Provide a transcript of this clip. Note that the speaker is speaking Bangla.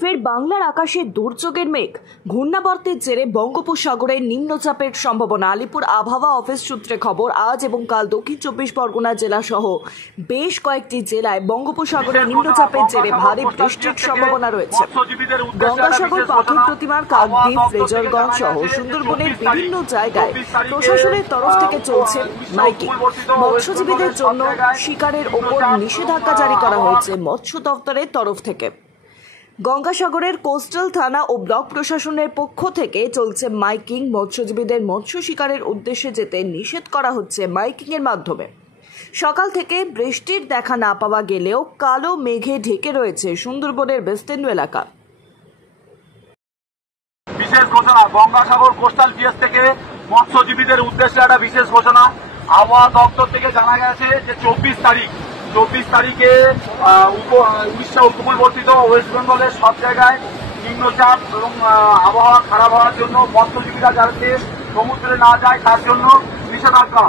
ফের বাংলার আকাশে দুর্যোগের মেঘ। ঘূর্ণাবর্তের জেরে বঙ্গোপসাগরে নিম্নচাপের সম্ভাবনা। আলিপুর আবহাওয়া অফিস সূত্রে খবর, আজ এবং কাল দক্ষিণ 24 পরগনা জেলা সহ বেশ কয়েকটি জেলায় বঙ্গোপসাগরে নিম্নচাপের জেরে ভারী বৃষ্টির সম্ভাবনা রয়েছে। গঙ্গাসাগর পাখির প্রতিমার কাকদ্বীপ, ফ্রেজারগঞ্জ সহ সুন্দরবনের বিভিন্ন জায়গায় প্রশাসনের তরফ থেকে চলছে মাইকিং। মৎস্যজীবীদের জন্য শিকারের ওপর নিষেধাজ্ঞা জারি করা হয়েছে মৎস্য দপ্তরের তরফ থেকে। গঙ্গাসাগরের কোস্টাল থানা ও ব্লক প্রশাসনের পক্ষ থেকে চলছে মাইকিং। মৎস্যজীবীদের মৎস্য শিকারের উদ্দেশ্যে যেতে নিষেধ করা হচ্ছে মাইকিং এর মাধ্যমে। সকাল থেকে বৃষ্টির দেখা না পাওয়া গেলেও কালো মেঘে ঢেকে রয়েছে সুন্দরবনের বিস্তীর্ণ এলাকা। বিশেষ ঘোষণা, গঙ্গাসাগর কোস্টাল জিএস থেকে মৎস্যজীবীদের উদ্দেশ্যে একটা বিশেষ ঘোষণা। আবহাওয়া দপ্তর থেকে জানা গেছে যে 24 তারিখে উড়িষ্যা উপকূলবর্তী ওয়েস্ট বেঙ্গলের সব জায়গায় নিম্নচাপ এবং আবহাওয়া খারাপ হওয়ার জন্য মৎস্যজীবীরা যাতে সমুদ্রে না যায় তার জন্য নিষেধাজ্ঞা।